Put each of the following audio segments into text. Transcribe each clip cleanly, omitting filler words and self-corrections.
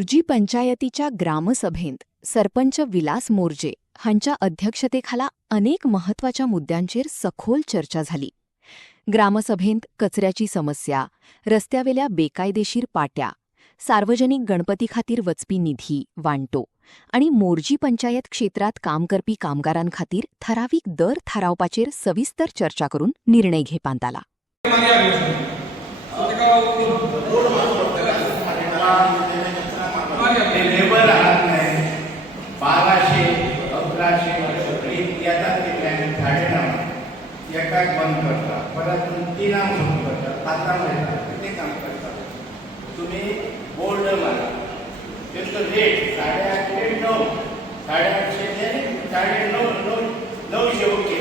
मोर्जी पंचायतीच्या ग्रामसभेत सरपंच विलास मोर्जे हांच्या अध्यक्षतेखाला अनेक महत्वाच्या मुद्द्यांचेर सखोल चर्चा झाली. ग्रामसभेत कचऱ्याची समस्या, रस्त्यावेल्या बेकायदेशीर पाट्या, सार्वजनिक गणपती खातीर वचपी निधी वांटो आणि मोर्जी पंचायत क्षेत्रात काम करपी कामगारांखातीर ठराविक दर थारावपाचेर सविस्तर चर्चा करून निर्णय घेवपांत आला. लेबर आहात नाही 1200 1100 येतात ते साडेनऊ एकाक बंद करता परत 3 सुरू करतात 5 येतात ते काम करतात. तुम्ही बोर्ड मारा त्यांचं रेट 850 ते 9 850 ते 900 ओके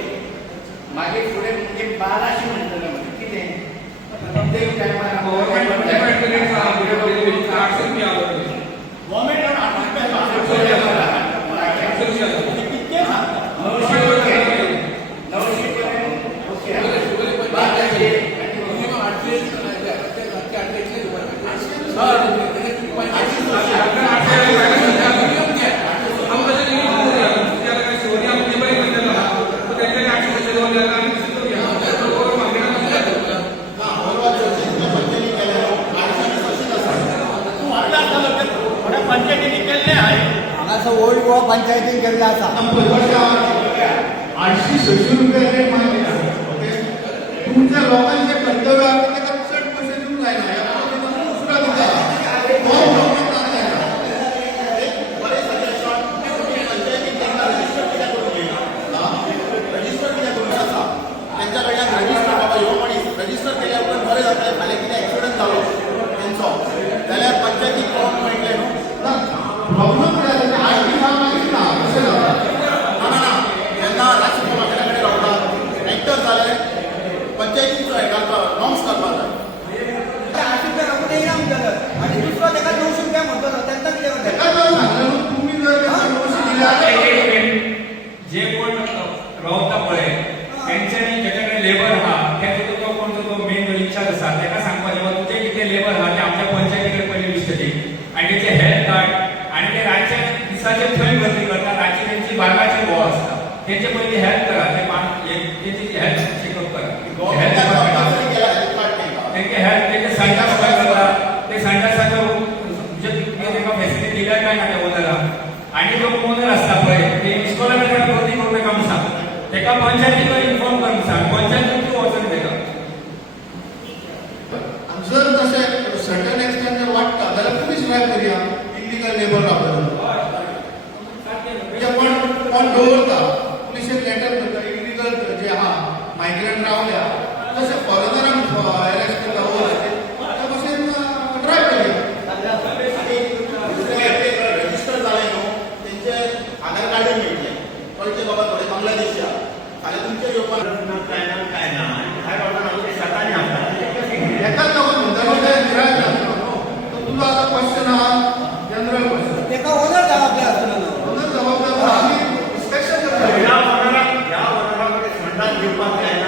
मागे पुढे म्हणजे 1200 म्हणतो ना किती प्रत्येक टायमाला ओल्ड गोवा पंचायतीन केल्ले आसा 800 रुपये तुमच्या लोकांचे कर्तव्य आहे ते चड पैसे दिवंक जायना दुसरा दिता रजिस्टर केल्या उपरांत बरें जातलें फाल्यां कितें एक्सिडंट जालो तेंचो जाल्यार पंचायतीक पळोवंक मेळटलें न्हू प्रॉब्लम पंचायतीचो हे घालपाक नॉर्म्स घालपाक जाय 800 रुपया इनाम केलं आनी दुसरो तेका 900 रुपया म्हणटलो तेंका कितें म्हणटा तुम्ही जर 900 दिले जे कोण रावता पळय तेंच्यांनी जेचे कडेन लेबर आहा तेचो तो कोण तो मेन इन्चार्ज आसा तेका सांगपाचें बाबा तुजे कितें लेबर आहा ते आमच्या पंचायती कडेन पयलीं लिस्ट दी आनी तेचे हेल्थ कार्ड आनी ते रातचे दिसाचे थंय भरती करता रातची तेंची बागाचे भोव आसता तेंचे पयलीं हेल्थ करा तेंची हेल्थ चेकअप करा तेंचे हेल्थ तेंचे संडास काय करता ते संडासाचो म्हणजे तेका फॅसिलिटी दिल्या काय ना त्या ओनराक आनी जो ओनर आसता पळय ते इन्स्टॉलमेंटान भरती करूं नाका म्हूण सांग तेका पंचायतीक इन्फॉर्म कर सांग पंचायतीक तूं वचून तेका जर तशें सर्टन एक्सटेंट जर वाडटा जाल्यार पुलीस स्ट्रायक करया इल्लीगल लेबर राबता कोण दवरता पुलिशेक लेटर करता इल्लीगल जे आहा मायग्रंट रावल्या तशें फॉरेनरांक अरेस्ट करता त्या भशेन ट्राय करया रजिस्टर जालें न्हू तेंचे आधार कार्ड मेळटलें कळचें बाबा थोडे बांगलादेशी आहा फाल्यां तुमचे येवपाक काय ना कांय वाटना शेतांनी हाडटा एकाच लागून म्हणटा गिरायक जाता न्हू तुजो आतां क्वेश्चन आहा जनरल क्वेश्चन तेका ओनर जबाबदार आसलो न्हू ओनर जबाबदार आमी इन्स्पेक्शन करता ह्या वनराक संडास घेवपाक जाय